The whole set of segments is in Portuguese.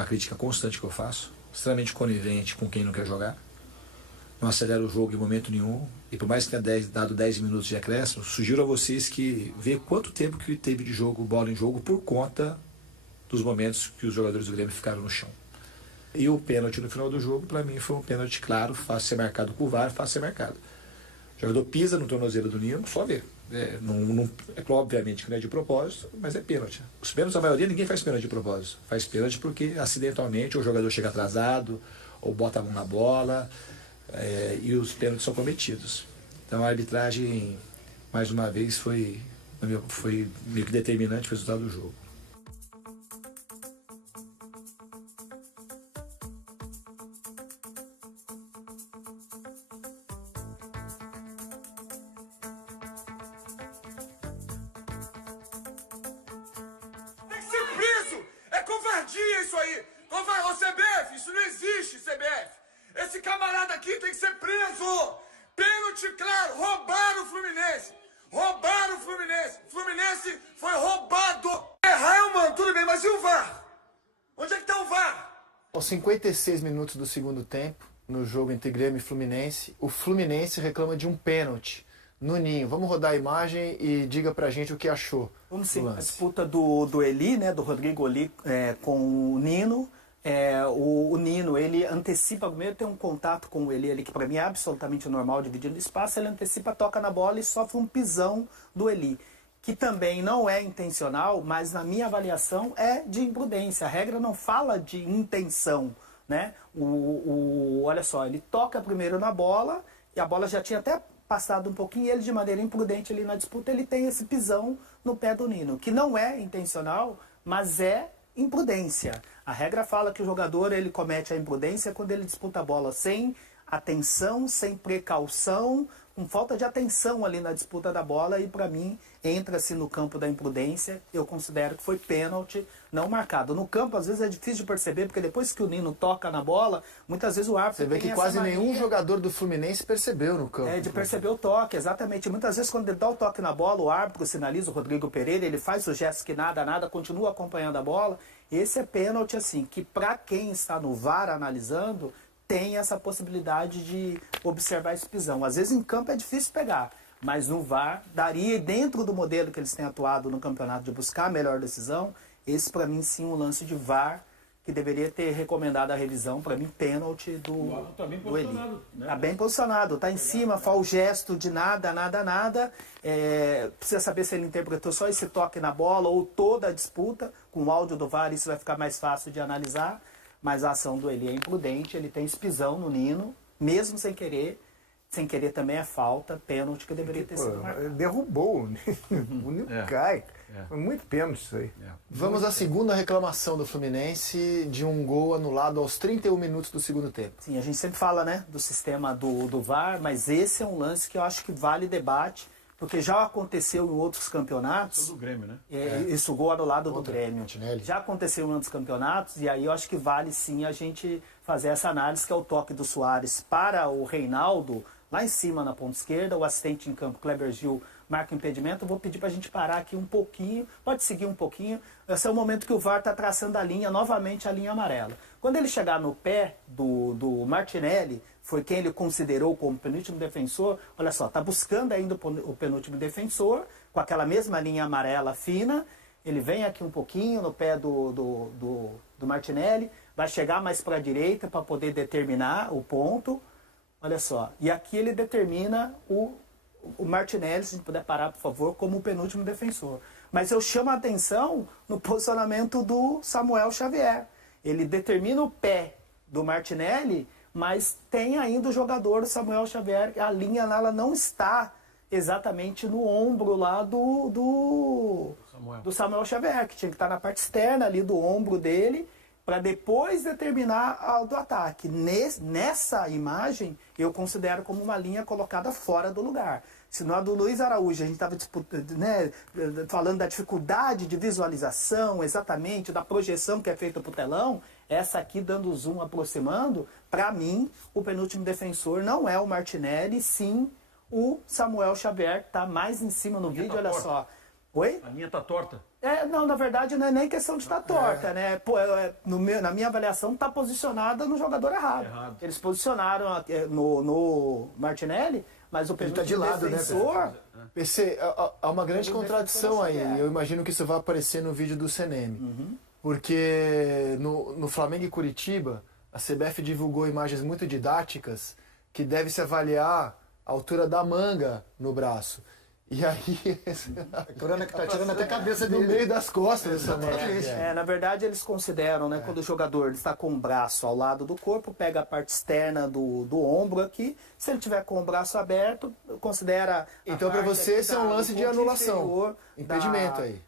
uma crítica constante que eu faço, extremamente conivente com quem não quer jogar. Não acelera o jogo em momento nenhum. E por mais que tenha dado 10 minutos de acréscimo, sugiro a vocês que vejam quanto tempo que teve de jogo, bola em jogo, por conta dos momentos que os jogadores do Grêmio ficaram no chão. E o pênalti no final do jogo, para mim, foi um pênalti claro, fácil ser marcado com o VAR, fácil ser marcado. O jogador pisa no tornozelo do Nino, só vê. Obviamente que não é de propósito, mas é pênalti. Os pênaltis, a maioria, ninguém faz pênalti de propósito. Faz pênalti porque, acidentalmente, o jogador chega atrasado, ou bota a mão na bola, e os pênaltis são cometidos. Então a arbitragem, mais uma vez, foi meio que determinante para o resultado do jogo. Isso aí! Ô CBF, isso não existe, CBF! Esse camarada aqui tem que ser preso! Pênalti, claro! Roubaram o Fluminense! Roubaram o Fluminense! O Fluminense foi roubado! Mano, tudo bem, mas e o VAR? Onde é que tá o VAR? Aos 56 minutos do segundo tempo, no jogo entre Grêmio e Fluminense, o Fluminense reclama de um pênalti no Ninho. Vamos rodar a imagem e diga pra gente o que achou. Vamos sim, a disputa do Eli, né, do Rodrigo Eli com o Nino. O Nino, ele antecipa, primeiro tem um contato com o Eli, que para mim é absolutamente normal, dividindo espaço, ele antecipa, toca na bola e sofre um pisão do Eli, que também não é intencional, mas na minha avaliação é de imprudência. A regra não fala de intenção, né? Olha só, ele toca primeiro na bola e a bola já tinha até passado um pouquinho, e ele de maneira imprudente ali na disputa, ele tem esse pisão no pé do Nino, que não é intencional, mas é imprudência. A regra fala que o jogador ele comete a imprudência quando ele disputa a bola sem atenção, sem precaução, com falta de atenção ali na disputa da bola, e para mim entra-se no campo da imprudência. Eu considero que foi pênalti não marcado. No campo às vezes é difícil de perceber, porque depois que o Nino toca na bola, muitas vezes o árbitro Você vê que quase nenhum jogador do Fluminense percebeu no campo. De perceber o toque, exatamente. Muitas vezes quando ele dá o toque na bola, o árbitro sinaliza, o Rodrigo Pereira, ele faz o gesto que nada, continua acompanhando a bola. Esse é pênalti, assim, que para quem está no VAR analisando, tem essa possibilidade de observar esse pisão. Às vezes em campo é difícil pegar, mas no VAR daria, dentro do modelo que eles têm atuado no campeonato de buscar a melhor decisão, esse para mim sim um lance de VAR que deveria ter recomendado a revisão, para mim pênalti do Eli. Né? Tá bem posicionado, tá em cima, faz o gesto de nada. Precisa saber se ele interpretou só esse toque na bola ou toda a disputa. Com o áudio do VAR isso vai ficar mais fácil de analisar. Mas a ação do Eli é imprudente, ele tem esse pisão no Nino, mesmo sem querer. Sem querer também é falta, pênalti que deveria ter sido marcado. Derrubou o Nino, cai. Foi muito pênalti isso aí. Vamos à segunda reclamação do Fluminense de um gol anulado aos 31 minutos do segundo tempo. Sim, a gente sempre fala, né, do sistema do VAR, mas esse é um lance que eu acho que vale debate, porque já aconteceu em outros campeonatos. Do Grêmio, né? Isso, o gol anulado do Grêmio. Já aconteceu em outros campeonatos, e aí eu acho que vale sim a gente fazer essa análise, que é o toque do Soares para o Reinaldo, lá em cima na ponta esquerda, o assistente em campo, Kleber Gil, marca o impedimento. Eu vou pedir para a gente parar aqui um pouquinho, pode seguir um pouquinho. Esse é o momento que o VAR está traçando a linha, novamente a linha amarela. Quando ele chegar no pé do Martinelli, foi quem ele considerou como penúltimo defensor, olha só, está buscando ainda o penúltimo defensor, com aquela mesma linha amarela fina, ele vem aqui um pouquinho no pé do Martinelli, vai chegar mais para a direita para poder determinar o ponto, olha só, e aqui ele determina o Martinelli, se a gente puder parar, por favor, como o penúltimo defensor. Mas eu chamo a atenção no posicionamento do Samuel Xavier. Ele determina o pé do Martinelli, mas tem ainda o jogador Samuel Xavier, a linha ela não está exatamente no ombro lá do Samuel Xavier, que tinha que estar na parte externa ali do ombro dele, para depois determinar a do ataque. Nessa imagem, eu considero como uma linha colocada fora do lugar. Se no do Luiz Araújo a gente estava falando da dificuldade de visualização, exatamente, da projeção que é feita para o telão, essa aqui dando zoom, aproximando, para mim, o penúltimo defensor não é o Martinelli, sim o Samuel Xavier, que está mais em cima no vídeo, olha só. Oi? A linha tá torta. Não, na verdade não é nem questão de estar torta, né? Pô, na minha avaliação está posicionada no jogador errado. Eles posicionaram no Martinelli, mas o Ele tá de lado, defensor... né, PC, há uma grande contradição aí. Eu imagino que isso vai aparecer no vídeo do CNM. Porque no Flamengo e Curitiba, a CBF divulgou imagens muito didáticas que deve-se avaliar a altura da manga no braço. E aí, Tá tirando até a cabeça no dele. meio das costas dessa manga. Na verdade, eles consideram, né, quando o jogador está com o braço ao lado do corpo, pega a parte externa do ombro aqui, se ele tiver com o braço aberto, considera... Então, para você, esse é um lance de anulação. Impedimento aí.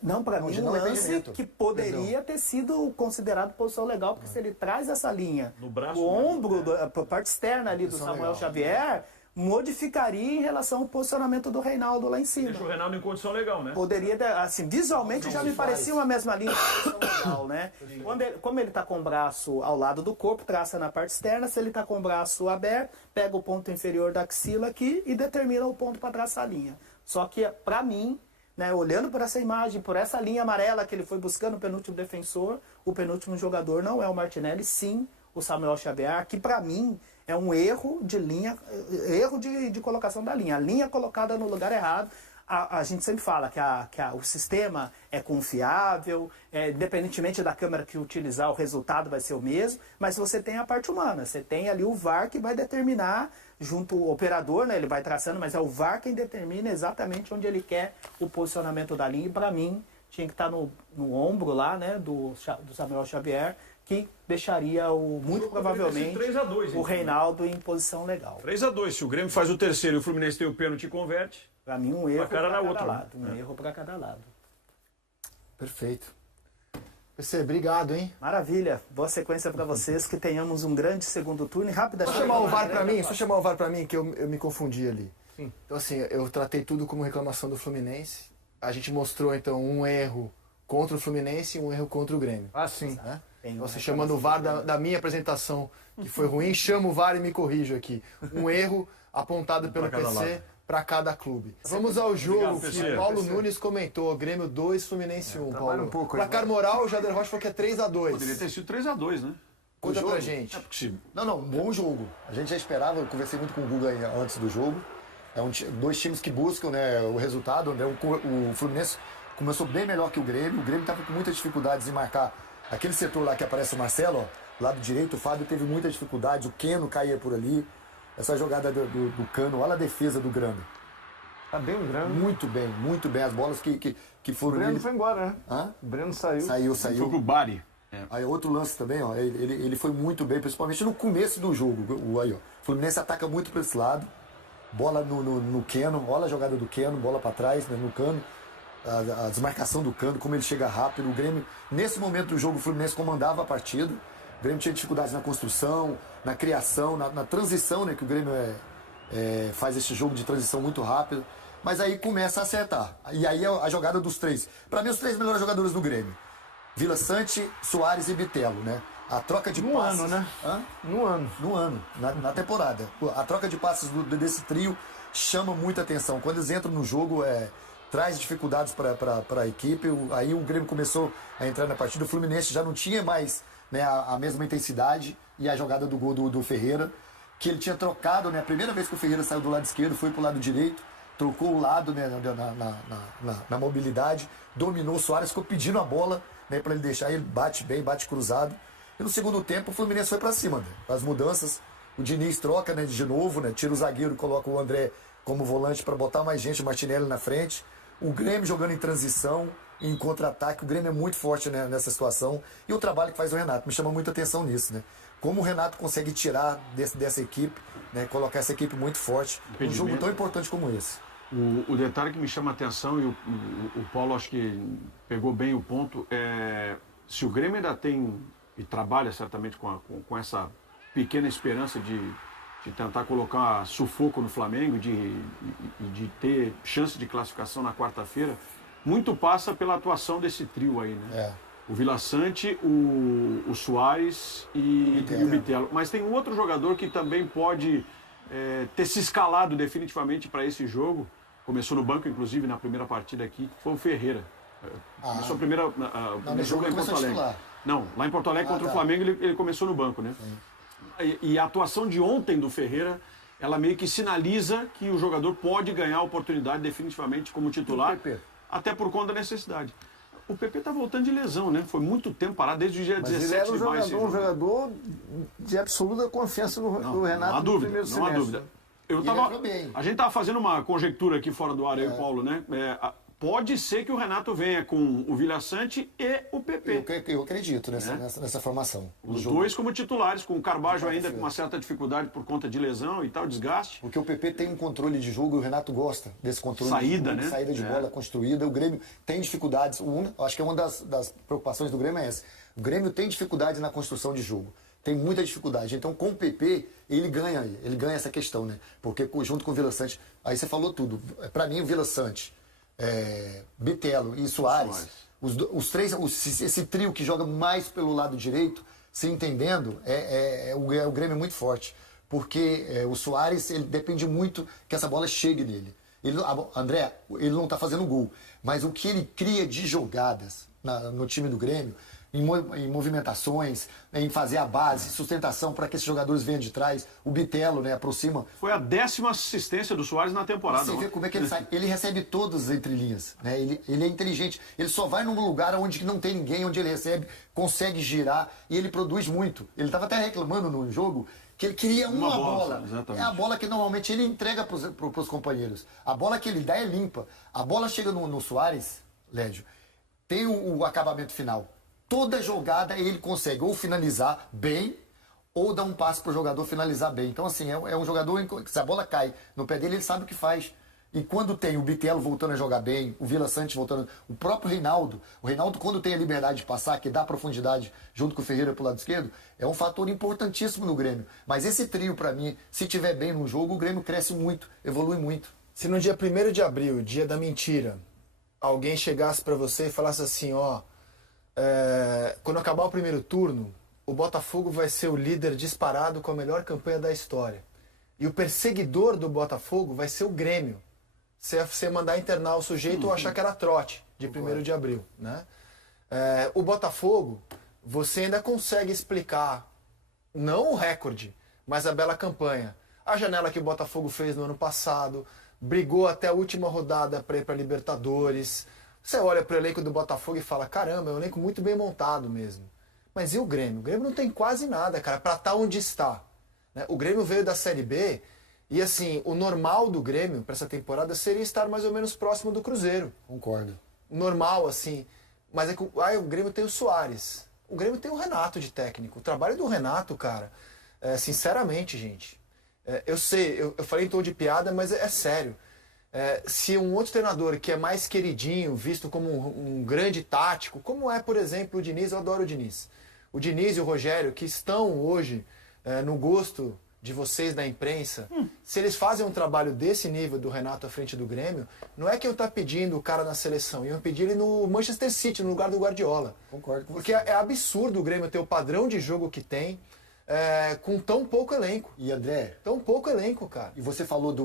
Não, para mim, um não é lance impedimento. que poderia ter sido considerado posição legal, porque se ele traz essa linha No braço, do ombro, a parte externa ali do Samuel Xavier, modificaria em relação ao posicionamento do Reinaldo lá em cima. Deixa o Reinaldo em condição legal, né? Poderia, assim, visualmente já me parecia uma mesma linha de posição legal, né? Como ele está com o braço ao lado do corpo, traça na parte externa, se ele está com o braço aberto, pega o ponto inferior da axila aqui e determina o ponto para traçar a linha. Só que, para mim, né, olhando por essa imagem, por essa linha amarela que ele foi buscando o penúltimo defensor, o penúltimo jogador não é o Martinelli, sim o Samuel Xavier, que para mim é um erro de linha, erro de colocação da linha. A linha colocada no lugar errado. A gente sempre fala que o sistema é confiável, independentemente da câmera que utilizar, o resultado vai ser o mesmo, mas você tem a parte humana, você tem ali o VAR que vai determinar, junto ao operador, né, ele vai traçando, mas é o VAR quem determina exatamente onde ele quer o posicionamento da linha, e para mim tinha que estar no ombro lá, né, do Samuel Xavier, que deixaria muito provavelmente 3-2, o Reinaldo em posição legal. 3-2, se o Grêmio faz o terceiro e o Fluminense tem o pênalti e converte... Para mim, um erro para cada outra, lado. Um erro para cada lado. Perfeito. PC, obrigado, hein? Maravilha. Boa sequência para vocês. Que tenhamos um grande segundo turno. E rápida... Só chamar o VAR para mim, que eu me confundi ali. Sim. Então, assim, eu tratei tudo como reclamação do Fluminense. A gente mostrou, então, um erro contra o Fluminense e um erro contra o Grêmio. Ah, sim. Né? Então, você chamando o VAR da minha apresentação, que foi ruim, chama o VAR e me corrijo aqui. Um erro apontado pelo PC para cada clube. Vamos ao jogo que o Paulo Nunes comentou. Grêmio 2, Fluminense 1. Paulo. Um pouco, placar moral, o Jader Rocha falou que é 3-2. Poderia ter sido 3-2, né? Conta pra gente. Não, bom jogo. A gente já esperava, eu conversei muito com o Guga antes do jogo. Dois times que buscam, né, o resultado. Né? O Fluminense começou bem melhor que o Grêmio. O Grêmio estava com muitas dificuldades em marcar aquele setor lá que aparece o Marcelo, ó, lado direito. O Fábio teve muita dificuldade, o Keno caía por ali. Essa jogada do Cano, olha a defesa do Grêmio. Tá bem o Grêmio. Muito bem. As bolas que foram... O Breno foi embora, né? Hã? O Breno saiu. Saiu. Foi pro Bari. Aí outro lance também, ó, ele foi muito bem, principalmente no começo do jogo. Aí, ó, o Fluminense ataca muito para esse lado, bola no Keno, olha a jogada do Keno, bola para trás, né, no Cano, a desmarcação do Cano, como ele chega rápido. O Grêmio, nesse momento do jogo, o Fluminense comandava a partida. O Grêmio tinha dificuldades na construção, na criação, na transição, né, que o Grêmio faz esse jogo de transição muito rápido. Mas aí começa a acertar. E aí a jogada dos três. Para mim, os três melhores jogadores do Grêmio. Vila Sante, Soares e Bitelo, né? A troca de passes... ano, né? Hã? No ano. Na temporada. A troca de passes desse trio chama muita atenção. Quando eles entram no jogo, traz dificuldades para a equipe. Aí o Grêmio começou a entrar na partida. O Fluminense já não tinha mais, né, a mesma intensidade. E a jogada do gol do Ferreira, que ele tinha trocado, né? A primeira vez que o Ferreira saiu do lado esquerdo, foi pro lado direito. Trocou o lado, né, na mobilidade. Dominou o Soares, ficou pedindo a bola, né, para ele deixar. Ele bate bem, bate cruzado. E no segundo tempo o Fluminense foi para cima, né? As mudanças, o Diniz troca, né, de novo, né? Tira o zagueiro, coloca o André como volante para botar mais gente, o Martinelli na frente. O Grêmio jogando em transição, em contra-ataque. O Grêmio é muito forte, né, nessa situação. E o trabalho que faz o Renato, me chama muita atenção nisso, né? Como o Renato consegue tirar dessa equipe, né, colocar essa equipe muito forte num jogo tão importante como esse. O detalhe que me chama a atenção, e o Paulo acho que pegou bem o ponto, se o Grêmio ainda tem, e trabalha certamente com essa pequena esperança de tentar colocar sufoco no Flamengo, de ter chance de classificação na quarta-feira, muito passa pela atuação desse trio aí, né? O Vila Sante, o Soares e o Bitelo. Mas tem um outro jogador que também pode ter se escalado definitivamente para esse jogo, começou no banco, inclusive, na primeira partida aqui, foi o Ferreira. Começou o primeiro jogo lá em Porto Alegre. Não, lá em Porto Alegre contra o Flamengo ele começou no banco, né? E a atuação de ontem do Ferreira, ela meio que sinaliza que o jogador pode ganhar a oportunidade definitivamente como titular, até por conta da necessidade. O PP está voltando de lesão, né? Foi muito tempo parado, desde o dia 17 de maio. Ele era um jogador de absoluta confiança no Renato. Não há dúvida, não há dúvida. A gente estava fazendo uma conjectura aqui fora do ar, eu e o Paulo, né? Pode ser que o Renato venha com o Vila Sante e o PP. Eu acredito nessa formação. Os dois como titulares, com o Carbajo ainda com uma certa dificuldade por conta de lesão e tal, desgaste. Porque o PP tem um controle de jogo e o Renato gosta desse controle de jogo, né? Saída de bola construída. O Grêmio tem dificuldades. Acho que uma das preocupações do Grêmio é essa. O Grêmio tem dificuldades na construção de jogo. Tem muita dificuldade. Então, com o PP, ele ganha essa questão, né? Porque junto com o Vila Sante, aí você falou tudo. Para mim, o Vila Sante, Bitelo e Soares, os três, esse trio que joga mais pelo lado direito, se entendendo, o Grêmio é muito forte. Porque o Soares, ele depende muito que essa bola chegue nele. André, ele não está fazendo gol, mas o que ele cria de jogadas no time do Grêmio, em movimentações, em fazer a base, sustentação para que esses jogadores venham de trás. O Bitelo, né, aproxima. Foi a 10ª assistência do Soares na temporada. Você vê como é que ele sai. Ele recebe todas as entrelinhas, né? Ele é inteligente. Ele só vai num lugar onde não tem ninguém, onde ele recebe, consegue girar e ele produz muito. Ele estava até reclamando no jogo que ele queria uma bola. É a bola que normalmente ele entrega para os companheiros. A bola que ele dá é limpa. A bola chega no Soares, Lédio, tem o acabamento final. Toda jogada ele consegue ou finalizar bem ou dar um passe para o jogador finalizar bem. Então, assim, é um jogador que se a bola cai no pé dele, ele sabe o que faz. E quando tem o Bitelo voltando a jogar bem, o Vila Sante voltando, o próprio Reinaldo, quando tem a liberdade de passar, que dá profundidade junto com o Ferreira pro lado esquerdo, é um fator importantíssimo no Grêmio. Mas esse trio, para mim, se tiver bem no jogo, o Grêmio cresce muito, evolui muito. Se no dia 1º de abril, dia da mentira, alguém chegasse para você e falasse assim, quando acabar o primeiro turno, o Botafogo vai ser o líder disparado com a melhor campanha da história. E o perseguidor do Botafogo vai ser o Grêmio. Você mandar internar o sujeito ou achar que era trote, de 1º de abril. Né? O Botafogo, você ainda consegue explicar, não o recorde, mas a bela campanha. A janela que o Botafogo fez no ano passado, brigou até a última rodada para ir para a Libertadores. Você olha para o elenco do Botafogo e fala, caramba, é um elenco muito bem montado mesmo. Mas e o Grêmio? O Grêmio não tem quase nada, cara, para estar onde está. Né? O Grêmio veio da Série B e, assim, o normal do Grêmio para essa temporada seria estar mais ou menos próximo do Cruzeiro. Concordo. Normal, assim. Mas é que o Grêmio tem o Soares. O Grêmio tem o Renato de técnico. O trabalho do Renato, cara, sinceramente, gente, eu sei, eu falei em tom de piada, mas é sério. Se um outro treinador que é mais queridinho, visto como um grande tático, como é, por exemplo, o Diniz, eu adoro o Diniz. O Diniz e o Rogério, que estão hoje no gosto de vocês da imprensa, se eles fazem um trabalho desse nível do Renato à frente do Grêmio, não é que eu tá pedindo o cara na seleção, iam pedir ele no Manchester City, no lugar do Guardiola. Concordo com você. Porque é absurdo o Grêmio ter o padrão de jogo que tem, com tão pouco elenco. E André... Tão pouco elenco, cara. E você falou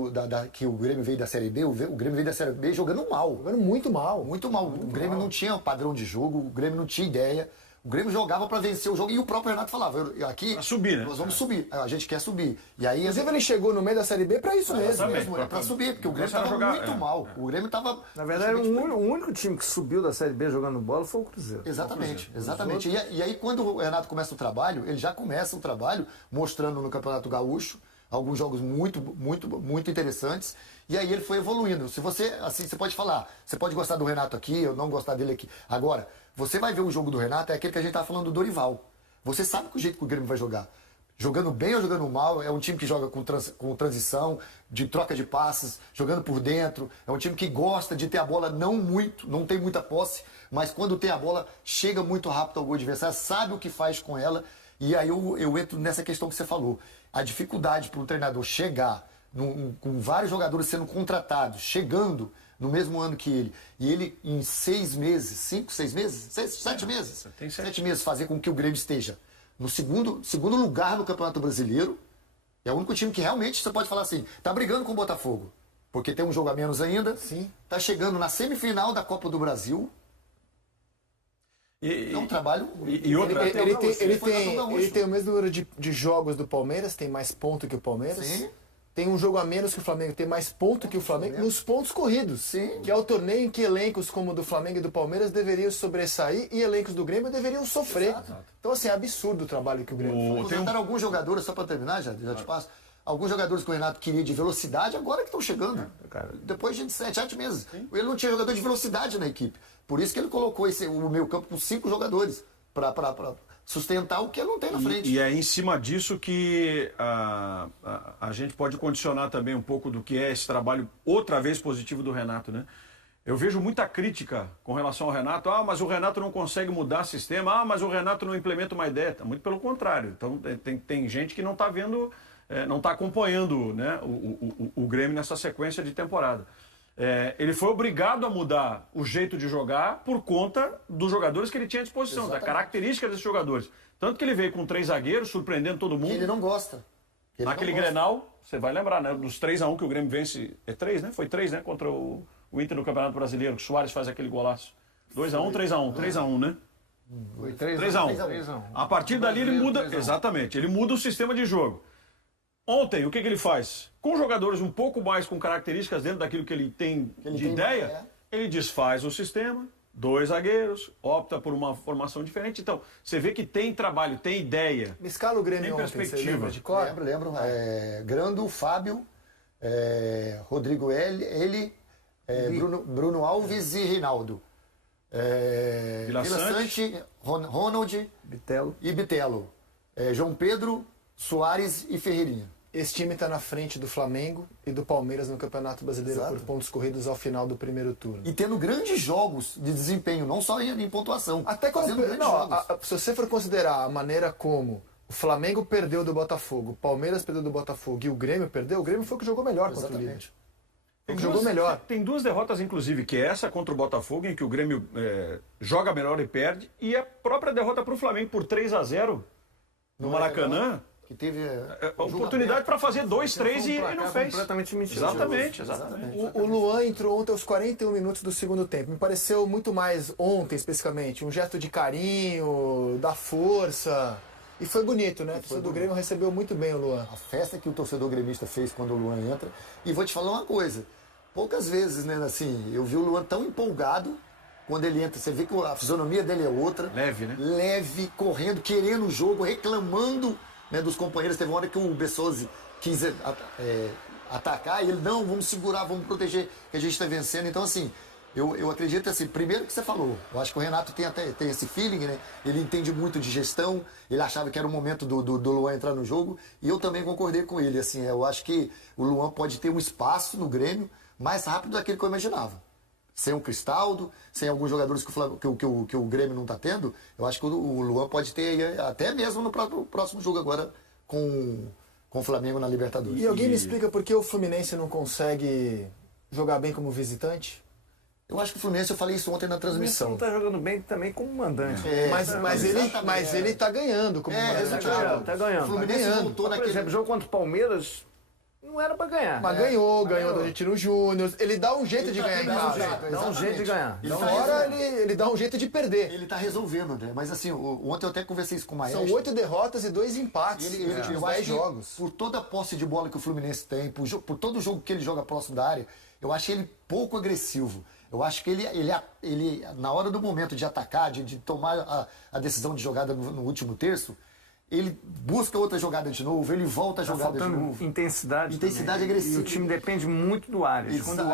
que o Grêmio veio da Série B, o Grêmio veio da Série B jogando mal. Jogando muito mal. Muito mal. O Grêmio não tinha padrão de jogo, o Grêmio não tinha ideia. O Grêmio jogava para vencer o jogo e o próprio Renato falava, aqui pra subir, né? Nós vamos subir, a gente quer subir. E aí, inclusive ele chegou no meio da Série B para isso mesmo. Para subir, porque o Grêmio estava muito mal. O Grêmio estava... Na verdade, o único time que subiu da Série B jogando bola foi o Cruzeiro. Exatamente, exatamente. E aí quando o Renato começa o trabalho, ele já começa o trabalho mostrando no Campeonato Gaúcho alguns jogos muito interessantes. E aí ele foi evoluindo. Se você, assim, você pode falar, você pode gostar do Renato aqui, eu não gostar dele aqui. Agora, você vai ver o jogo do Renato, é aquele que a gente estava falando do Dorival. Você sabe que o jeito que o Grêmio vai jogar. Jogando bem ou jogando mal, é um time que joga com transição, de troca de passes, jogando por dentro. É um time que gosta de ter a bola não tem muita posse, mas quando tem a bola, chega muito rápido ao gol adversário, sabe o que faz com ela. E aí eu entro nessa questão que você falou. A dificuldade para um treinador chegar com vários jogadores sendo contratados, chegando no mesmo ano que ele, e ele em 6 meses, 5, 6 meses, 7 meses, 7 meses fazer com que o Grêmio esteja no segundo lugar no Campeonato Brasileiro, é o único time que realmente você pode falar assim, tá brigando com o Botafogo. porque tem um jogo a menos ainda. Sim. Tá chegando na semifinal da Copa do Brasil. É um trabalho... E outra... Ele tem o mesmo número de jogos do Palmeiras, tem mais ponto que o Palmeiras. Sim. Tem um jogo a menos que o Flamengo, tem mais ponto que o Flamengo nos pontos corridos. Sim. Que é o torneio em que elencos como o do Flamengo e do Palmeiras deveriam sobressair e elencos do Grêmio deveriam sofrer. Exato. Então, assim, é absurdo o trabalho que o Grêmio faz. Contrataram alguns jogadores, só para terminar, já te passo. Alguns jogadores que o Renato queria de velocidade, agora que estão chegando. Depois de 7, 8 meses. Ele não tinha jogador de velocidade na equipe. Por isso que ele colocou o meio campo com 5 jogadores. Para sustentar o que ele não tem na frente. E é em cima disso que a gente pode condicionar também um pouco do que é esse trabalho, outra vez positivo do Renato, né? Eu vejo muita crítica com relação ao Renato. Ah, mas o Renato não consegue mudar sistema. Ah, mas o Renato não implementa uma ideia. Muito pelo contrário. Então tem gente que não está vendo, não está acompanhando, né, o Grêmio nessa sequência de temporada. Ele foi obrigado a mudar o jeito de jogar por conta dos jogadores que ele tinha à disposição, Exatamente. da característica desses jogadores. Tanto que ele veio com 3 zagueiros, surpreendendo todo mundo. Ele não gosta. Naquele Grenal, você vai lembrar, né? Dos 3-1 que o Grêmio vence. É 3, né? Foi 3, né? Contra o Inter no Campeonato Brasileiro, que o Soares faz aquele golaço. 2-1, 3-1. 3-1, né? Foi 3 3-1. A partir dali ele muda. Exatamente, ele muda o sistema de jogo. Ontem, o que ele faz? Com jogadores um pouco mais com características dentro daquilo que ele tem de ideia, ele desfaz o sistema, 2 zagueiros, opta por uma formação diferente. Então, você vê que tem trabalho, tem ideia. Me escala o Grêmio Tem ontem, perspectiva. você lembra de cor? Lembro. Grando, Fábio, Rodrigo L, Bruno Alves e Reinaldo. Vila Sante, Ronald e Bitelo. João Pedro, Soares e Ferreirinha. Esse time está na frente do Flamengo e do Palmeiras no Campeonato Brasileiro Exato. por pontos corridos ao final do primeiro turno. E tendo grandes jogos de desempenho, não só em pontuação. Até como, fazendo grandes não, jogos. se você for considerar a maneira como o Flamengo perdeu do Botafogo, o Palmeiras perdeu do Botafogo e o Grêmio perdeu, o Grêmio foi o que jogou melhor contra o líder. Foi o que jogou melhor. Tem 2 derrotas, inclusive, que é essa contra o Botafogo, em que o Grêmio joga melhor e perde, e a própria derrota para o Flamengo por 3-0 no Maracanã. Que teve oportunidade para fazer 2, 3 e não fez. Completamente mentiroso. Exatamente. O Luan entrou ontem aos 41 minutos do segundo tempo. Me pareceu muito mais ontem, especificamente, um gesto de carinho, da força. E foi bonito, né? O torcedor do Grêmio recebeu muito bem o Luan. A festa que o torcedor gremista fez quando o Luan entra. E vou te falar uma coisa. Poucas vezes, né, assim, eu vi o Luan tão empolgado quando ele entra. Você vê que a fisionomia dele é outra. Leve, né? Leve, correndo, querendo o jogo, reclamando, né, dos companheiros. Teve uma hora que o Bessosi quis atacar e ele, não, vamos segurar, vamos proteger, que a gente está vencendo. Então, assim, eu acredito, assim, primeiro que você falou, eu acho que o Renato tem esse feeling, né? Ele entende muito de gestão, ele achava que era o momento do Luan entrar no jogo, e eu também concordei com ele, assim, eu acho que o Luan pode ter um espaço no Grêmio mais rápido daquele que eu imaginava. Sem o Cristaldo, sem alguns jogadores que o Grêmio não está tendo, eu acho que o Luan pode ter, até mesmo no próximo jogo agora, com o Flamengo na Libertadores. E alguém me explica por que o Fluminense não consegue jogar bem como visitante? Eu acho que o Fluminense, eu falei isso ontem na transmissão. Não está jogando bem também como mandante. Mas ele tá ganhando como mandante. Tá ganhando. O Fluminense voltou Por naquele... exemplo, o jogo contra o Palmeiras não era pra ganhar. Mas ganhou do Argentino Júnior. Ele dá um jeito de ganhar em casa. Dá um jeito de ganhar. Fora ele dá um jeito de perder. Ele tá resolvendo, André. Mas assim, ontem eu até conversei isso com o Maestro. São 8 derrotas e 2 empates nos eu 10 acho que jogos. por toda a posse de bola que o Fluminense tem, por todo jogo que ele joga próximo da área, eu acho ele pouco agressivo. Eu acho que ele na hora do momento de atacar, de tomar a decisão de jogada no último terço, ele busca outra jogada de novo, ele volta a jogada de novo. Intensidade agressiva. E o time depende muito do Arias. Quando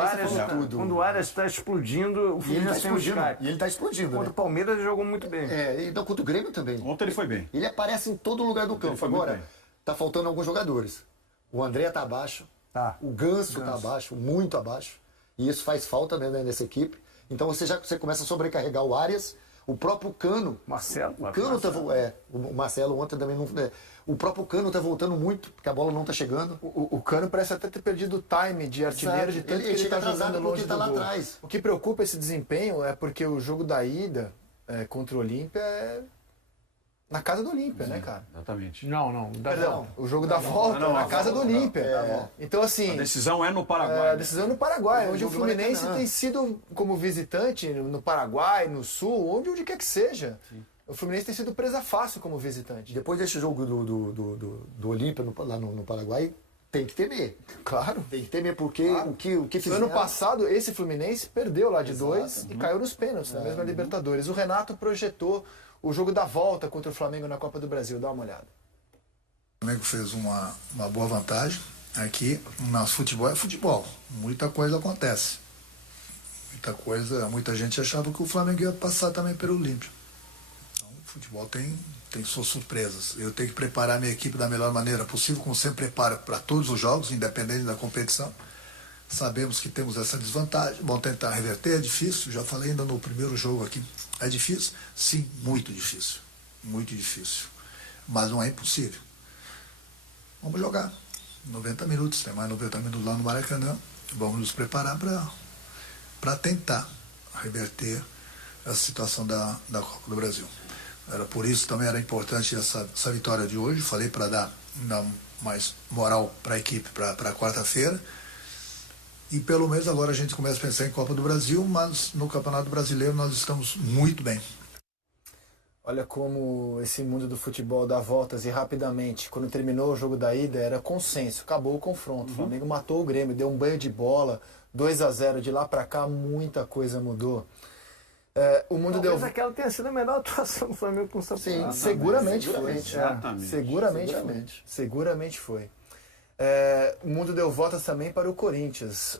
o Arias está explodindo, o Fluminense tem um Sky. E ele está explodindo. Contra o Palmeiras ele jogou muito bem. Então contra o Grêmio também. Ontem ele foi bem. Ele aparece em todo lugar do campo. Agora, tá faltando alguns jogadores. O André tá abaixo. O Ganso tá abaixo, muito abaixo. E isso faz falta, né, nessa equipe. Então você começa a sobrecarregar o Arias, o próprio Cano. Marcelo. O Marcelo ontem também não. O próprio Cano tá voltando muito, porque a bola não tá chegando. O Cano parece até ter perdido o time de artilheiro, de tanto que ele tá jogando longe do lá gol. atrás. O que preocupa esse desempenho é porque o jogo da ida contra o Olímpia Na casa do Olímpia, né, cara? Exatamente. Não. Perdão, o jogo da volta na casa do Olímpia. Então, assim... A decisão é no Paraguai. A decisão é no Paraguai, onde o Fluminense tem sido, como visitante, no Paraguai, no Sul, onde quer que seja. Sim. O Fluminense tem sido presa fácil como visitante. Depois desse jogo do Olímpia, lá no Paraguai, tem que temer. Claro. Tem que temer, porque o que fizeram... No ano passado, esse Fluminense perdeu lá de 2 e caiu nos pênaltis, na mesma Libertadores. O Renato projetou o jogo da volta contra o Flamengo na Copa do Brasil. Dá uma olhada. O Flamengo fez uma boa vantagem. Aqui, nosso futebol é futebol. Muita coisa acontece. Muita gente achava que o Flamengo ia passar também pelo Olímpia. Então, o futebol tem suas surpresas. Eu tenho que preparar minha equipe da melhor maneira possível, como sempre preparo para todos os jogos, independente da competição. Sabemos que temos essa desvantagem. Vamos tentar reverter, é difícil. Já falei ainda no primeiro jogo aqui. É difícil? Sim, muito difícil. Muito difícil. Mas não é impossível. Vamos jogar. 90 minutos, tem mais 90 minutos lá no Maracanã. Vamos nos preparar para tentar reverter essa situação da Copa do Brasil. Por isso também era importante essa vitória de hoje. Falei para dar mais moral para a equipe para quarta-feira. E pelo menos agora a gente começa a pensar em Copa do Brasil, mas no Campeonato Brasileiro nós estamos muito bem. Olha como esse mundo do futebol dá voltas e rapidamente. Quando terminou o jogo da ida, era consenso, acabou o confronto. O Flamengo matou o Grêmio, deu um banho de bola, 2-0. De lá para cá, muita coisa mudou. O mundo Talvez deu... aquela tenha sido a melhor atuação do Flamengo com o São Paulo. Sim, seguramente foi. O mundo deu voltas também para o Corinthians.